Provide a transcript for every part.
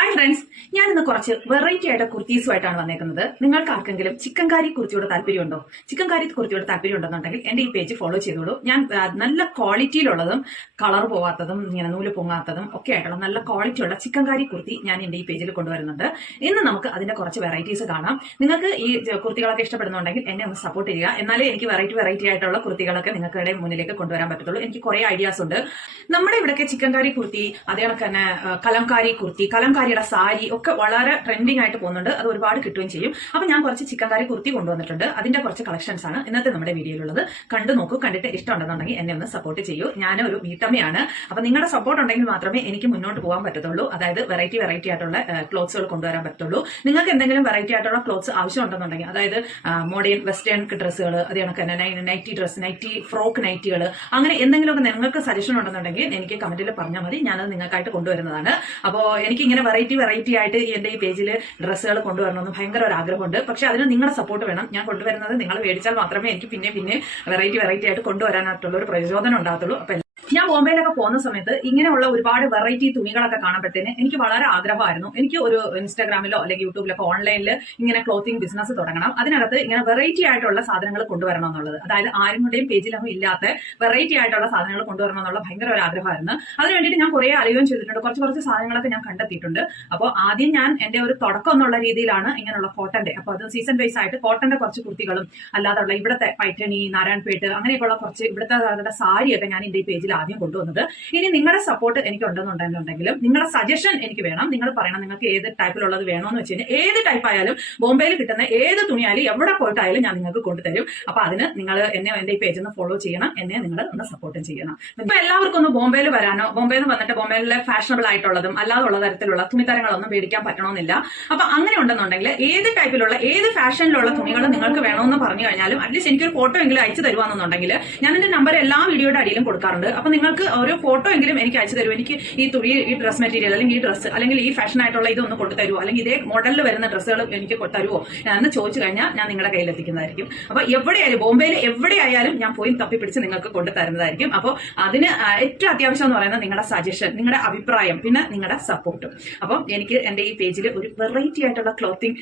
Hi friends, ഞാൻ ഇന്ന് കുറച്ച് വെറൈറ്റി ആയിട്ട് കുർത്തീസുമായിട്ടാണ് വന്നേക്കുന്നത്. നിങ്ങൾക്ക് ആർക്കെങ്കിലും ചിക്കൻ കാരി കുർത്തിയോട് താല്പര്യമുണ്ടോ? ചിക്കൻ കാരി കുർത്തിയോട് താല്പര്യം ഉണ്ടെന്നുണ്ടെങ്കിൽ എന്റെ ഈ പേജ് ഫോളോ ചെയ്തോളൂ. ഞാൻ നല്ല ക്വാളിറ്റിയിലുള്ളതും കളർ പോവാത്തതും ഇങ്ങനെ നൂല് പൊങ്ങാത്തതും ഒക്കെ ആയിട്ടുള്ള നല്ല ക്വാളിറ്റിയുള്ള ചിക്കൻ കാരി കുർത്തി ഞാൻ എന്റെ ഈ പേജിൽ കൊണ്ടുവരുന്നുണ്ട്. ഇന്ന് നമുക്ക് അതിന്റെ കുറച്ച് വെറൈറ്റീസ് കാണാം. നിങ്ങൾക്ക് ഈ കുർത്തികളൊക്കെ ഇഷ്ടപ്പെടുന്നുണ്ടെങ്കിൽ എന്നെ ഒന്ന് സപ്പോർട്ട് ചെയ്യുക. എന്നാലേ എനിക്ക് വെറൈറ്റി ആയിട്ടുള്ള കുർത്തികളൊക്കെ നിങ്ങളുടെ മുന്നിലേക്ക് കൊണ്ടുവരാൻ പറ്റത്തുള്ളൂ. എനിക്ക് കുറെ ഐഡിയാസ് ഉണ്ട്. നമ്മുടെ ഇവിടെയൊക്കെ ചിക്കൻ കാരി കുർത്തി, അതേ കണക്ക് തന്നെ കലംകാരി കുർത്തി, കലംകാരിയുടെ സാരി ഒക്കെ വളരെ ട്രെൻഡിങ് ആയിട്ട് പോകുന്നുണ്ട്. അത് ഒരുപാട് കിട്ടുകയും ചെയ്യും. അപ്പൊ ഞാൻ കുറച്ച് ചിക്കൻ കാരി കുർത്തി കൊണ്ടുവന്നിട്ടുണ്ട്. അതിന്റെ കുറച്ച് കളക്ഷൻസ് ആണ് ഇന്നത്തെ നമ്മുടെ വീഡിയോയിലുള്ളത്. കണ്ടു നോക്കൂ. കണ്ടിട്ട് ഇഷ്ടമുണ്ടെന്നുണ്ടെങ്കിൽ എന്നെ ഒന്ന് സപ്പോർട്ട് ചെയ്യൂ. ഞാൻ ഒരു വീട്ടമ്മയാണ്. അപ്പൊ നിങ്ങളുടെ സപ്പോർട്ട് ഉണ്ടെങ്കിൽ മാത്രമേ എനിക്ക് മുന്നോട്ട് പോകാൻ പറ്റത്തുള്ളൂ. അതായത് വെറൈറ്റി ആയിട്ടുള്ള ക്ലോത്ത്സുകൾ കൊണ്ടുവരാൻ പറ്റുള്ളൂ. നിങ്ങൾക്ക് എന്തെങ്കിലും വെറൈറ്റി ആയിട്ടുള്ള ക്ലോത്ത്സ് ആവശ്യമുണ്ടെന്നുണ്ടെങ്കിൽ, അതായത് മോഡേൺ വെസ്റ്റേൺ ഡ്രസ്സുകൾ, അതേ കണക്ക് തന്നെ നൈറ്റി ഡ്രസ്, നൈറ്റി ഫ്രോക്ക് നൈറ്റികൾ, അങ്ങനെ എന്തെങ്കിലുമൊക്കെ നിങ്ങൾക്ക് സജഷൻ ഉണ്ടെന്നുണ്ടെങ്കിൽ എനിക്ക് കമന്റിൽ പറഞ്ഞാൽ മതി. ഞാനത് നിങ്ങൾക്കായിട്ട് കൊണ്ടുവരുന്നതാണ്. അപ്പോൾ എനിക്ക് ഇങ്ങനെ വെറൈറ്റി ആയിട്ട് എന്റെ ഈ പേജിൽ ഡ്രസ്സുകൾ കൊണ്ടുവരണമെന്ന് ഭയങ്കര ഒരു ആഗ്രഹമുണ്ട്. പക്ഷെ അതിന് നിങ്ങളുടെ സപ്പോർട്ട് വേണം. ഞാൻ കൊണ്ടുവരുന്നത് നിങ്ങൾ മേടിച്ചാൽ മാത്രമേ എനിക്ക് പിന്നെ വെറൈറ്റി ആയിട്ട് കൊണ്ടുവരാനായിട്ടുള്ള ഒരു പ്രചോദനം ഉണ്ടാകത്തുള്ളൂ. അപ്പൊ ഞാൻ ബോംബെയിലൊക്കെ പോകുന്ന സമയത്ത് ഇങ്ങനെയുള്ള ഒരുപാട് വെറൈറ്റി തുണികളൊക്കെ കാണുമ്പോഴത്തേന് എനിക്ക് വളരെ ആഗ്രഹമായിരുന്നു. എനിക്ക് ഒരു ഇൻസ്റ്റാഗ്രാമിലോ അല്ലെങ്കിൽ യൂട്യൂബിലൊക്കെ ഓൺലൈനിൽ ഇങ്ങനെ ക്ലോത്തിങ് ബിസിനസ് തുടങ്ങണം. അതിനകത്ത് ഇങ്ങനെ വെറൈറ്റി ആയിട്ടുള്ള സാധനങ്ങൾ കൊണ്ടുവരണം എന്നുള്ളത്, അതായത് ആരുടെയും പേജിലൊന്നും ഇല്ലാത്ത വെറൈറ്റി ആയിട്ടുള്ള സാധനങ്ങൾ കൊണ്ടുവരണം എന്നുള്ള ഭയങ്കര ഒരു ആഗ്രഹമായിരുന്നു. അതിന് വേണ്ടിയിട്ട് ഞാൻ കുറെ അറിയുകയും ചെയ്തിട്ടുണ്ട്. കുറച്ച് സാധനങ്ങളൊക്കെ ഞാൻ കണ്ടെത്തിയിട്ടുണ്ട്. അപ്പോൾ ആദ്യം ഞാൻ എന്റെ ഒരു തുടക്കം എന്നുള്ള രീതിയിലാണ് ഇങ്ങനെയുള്ള കോട്ടന്റെ, അപ്പോൾ അത് സീസൺ ബേസ് ആയിട്ട് കോട്ടന്റെ കുറച്ച് കുർത്തികളും അല്ലാതുള്ള ഇവിടുത്തെ പൈഠണി, നാരായൺപേട്ട് അങ്ങനെയൊക്കെയുള്ള കുറച്ച് ഇവിടുത്തെ സാരിയൊക്കെ ഞാൻ എന്റെ ഈ പേജിൽ ആദ്യം കൊണ്ടുവന്നത്. ഇനി നിങ്ങളുടെ സപ്പോർട്ട് എനിക്ക് ഉണ്ടെന്നുണ്ടെങ്കിലും നിങ്ങളുടെ സജഷൻ എനിക്ക് വേണം. നിങ്ങൾ പറയണം നിങ്ങൾക്ക് ഏത് ടൈപ്പിലുള്ളത് വേണമെന്ന് വെച്ച് കഴിഞ്ഞാൽ ഏത് ടൈപ്പ് ആയാലും ബോംബെയിൽ കിട്ടുന്ന ഏത് തുണിയായാലും എവിടെ പോയിട്ടായാലും ഞാൻ നിങ്ങൾക്ക് കൊണ്ടുതരും. അപ്പൊ അതിന് നിങ്ങൾ എന്നെ എന്റെ ഈ പേജിൽ നിന്ന് ഫോളോ ചെയ്യണം. എന്നെ നിങ്ങൾ ഒന്ന് സപ്പോർട്ടും ചെയ്യണം. ഇപ്പൊ എല്ലാവർക്കും ഒന്ന് ബോംബെയിൽ വരാനോ ബോംബെയിൽ നിന്ന് വന്നിട്ട് ബോംബെയിലെ ഫാഷനബിൾ ആയിട്ടുള്ളതും അല്ലാതുള്ള തരത്തിലുള്ള തുണിത്തരങ്ങളൊന്നും മേടിക്കാൻ പറ്റണമെന്നില്ല. അപ്പൊ അങ്ങനെ ഉണ്ടെന്നുണ്ടെങ്കിൽ ഏത് ടൈപ്പിലുള്ള ഏത് ഫാഷനിലുള്ള തുണികൾ നിങ്ങൾക്ക് വേണമെന്ന് പറഞ്ഞു കഴിഞ്ഞാലും അറ്റ്ലീസ്റ്റ് എനിക്കൊരു ഫോട്ടോ എങ്കിലും അയച്ചു തരുവാണെന്നുണ്ടെങ്കിൽ ഞാൻ എന്റെ നമ്പർ എല്ലാ വീഡിയോയുടെ അടിയിലും കൊടുക്കാറുണ്ട്. അപ്പൊ നിങ്ങൾക്ക് ഓരോ ഫോട്ടോ എങ്കിലും എനിക്ക് അയച്ചു തരും. എനിക്ക് ഈ തുണി, ഈ ഡ്രസ് മെറ്റീരിയൽ, അല്ലെങ്കിൽ ഈ ഡ്രസ്സ്, അല്ലെങ്കിൽ ഈ ഫാഷൻ ആയിട്ടുള്ള ഇതൊന്ന് കൊണ്ടു തരുമോ, അല്ലെങ്കിൽ ഇതേ മോഡലിൽ വരുന്ന ഡ്രസ്സുകൾ എനിക്ക് തരുമോ എന്ന് ചോദിച്ചു കഴിഞ്ഞാൽ ഞാൻ നിങ്ങളുടെ കയ്യിൽ എത്തിക്കുന്നതായിരിക്കും. അപ്പൊ എവിടെയായാലും ബോംബെയിൽ എവിടെയായാലും ഞാൻ പോയി തപ്പിപ്പിടിച്ച് നിങ്ങൾക്ക് കൊണ്ടു തരുന്നതായിരിക്കും. അപ്പോൾ അതിന് ഏറ്റവും അത്യാവശ്യം എന്ന് പറയുന്നത് നിങ്ങളുടെ സജഷൻ, നിങ്ങളുടെ അഭിപ്രായം, പിന്നെ നിങ്ങളുടെ സപ്പോർട്ടും. അപ്പം എനിക്ക് എന്റെ ഈ പേജിൽ ഒരു വെറൈറ്റി ആയിട്ടുള്ള ക്ലോത്തിങ്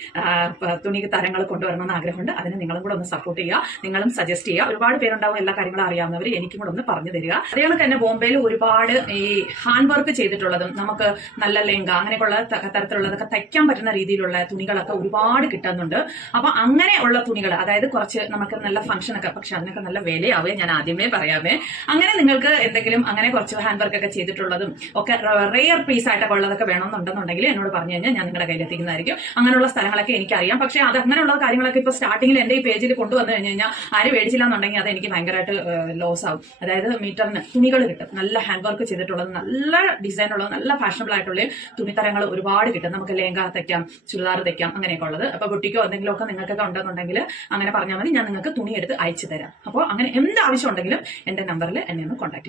തുണി തരങ്ങൾ കൊണ്ടുവരണമെന്ന് ആഗ്രഹമുണ്ട്. അതിന് നിങ്ങളും കൂടെ ഒന്ന് സപ്പോർട്ട് ചെയ്യുക. നിങ്ങളും സജസ്റ്റ് ചെയ്യുക. ഒരുപാട് പേരുണ്ടാവും എല്ലാ കാര്യങ്ങളും അറിയാവുന്നവർ, എനിക്കും കൂടെ ഒന്ന് പറഞ്ഞു തരിക. അതേപോലെ തന്നെ ബോംബെയിൽ ഒരുപാട് ഈ ഹാൻഡ് വർക്ക് ചെയ്തിട്ടുള്ളതും നമുക്ക് നല്ല ലെങ്ക അങ്ങനെയൊക്കെയുള്ള തരത്തിലുള്ളതൊക്കെ തയ്ക്കാൻ പറ്റുന്ന രീതിയിലുള്ള തുണികളൊക്കെ ഒരുപാട് കിട്ടുന്നുണ്ട്. അപ്പൊ അങ്ങനെയുള്ള തുണികൾ, അതായത് കുറച്ച് നമുക്ക് നല്ല ഫംഗ്ഷനൊക്കെ, പക്ഷെ അതിനൊക്കെ നല്ല വിലയാവേ, ഞാൻ ആദ്യമേ പറയാമേ. അങ്ങനെ നിങ്ങൾക്ക് എന്തെങ്കിലും അങ്ങനെ കുറച്ച് ഹാൻഡ് വർക്ക് ഒക്കെ ചെയ്തിട്ടുള്ളതും ഒക്കെ റെയർ പീസ് ആയിട്ടൊക്കെ ഉള്ളതൊക്കെ വേണമെന്നുണ്ടെന്നുണ്ടെങ്കിൽ എന്നോട് പറഞ്ഞു കഴിഞ്ഞാൽ ഞാൻ നിങ്ങളുടെ കയ്യിൽ എത്തിക്കുന്നതായിരിക്കും. അങ്ങനെയുള്ള സ്ഥലങ്ങളൊക്കെ എനിക്കറിയാം. പക്ഷെ അത് അങ്ങനെയുള്ള കാര്യങ്ങളൊക്കെ ഇപ്പൊ സ്റ്റാർട്ടിങ്ങിൽ എന്റെ ഈ പേജിൽ കൊണ്ടുവന്നു കഴിഞ്ഞാൽ ആരും മേടിച്ചില്ല എന്നുണ്ടെങ്കിൽ അത് എനിക്ക് ഭയങ്കരമായിട്ട് ലോസ് ആവും. അതായത് മീറ്ററിന് തുണികൾ കിട്ടും, നല്ല ഹാൻഡ് വർക്ക് ചെയ്തിട്ടുള്ളത്, നല്ല ഡിസൈൻ ഉള്ളത്, നല്ല ഫാഷനബിൾ ആയിട്ടുള്ള തുണിത്തരങ്ങൾ ഒരുപാട് കിട്ടും. നമുക്ക് ലെഹങ്ക തയ്ക്കാം, ചുരിദാർ തയ്ക്കാം, അങ്ങനെയൊക്കെ ഉള്ളത്. അപ്പൊ ബുട്ടിക്കോ എന്തെങ്കിലുമൊക്കെ നിങ്ങൾക്കൊക്കെ ഉണ്ടെന്നുണ്ടെങ്കിൽ അങ്ങനെ പറഞ്ഞാൽ മതി. ഞാൻ നിങ്ങൾക്ക് തുണി എടുത്ത് അയച്ചു തരാം. അപ്പോൾ അങ്ങനെ എന്ത് ആവശ്യം ഉണ്ടെങ്കിലും എന്റെ നമ്പറിൽ എന്നെ ഒന്ന് കോൺടാക്ട് ചെയ്യും.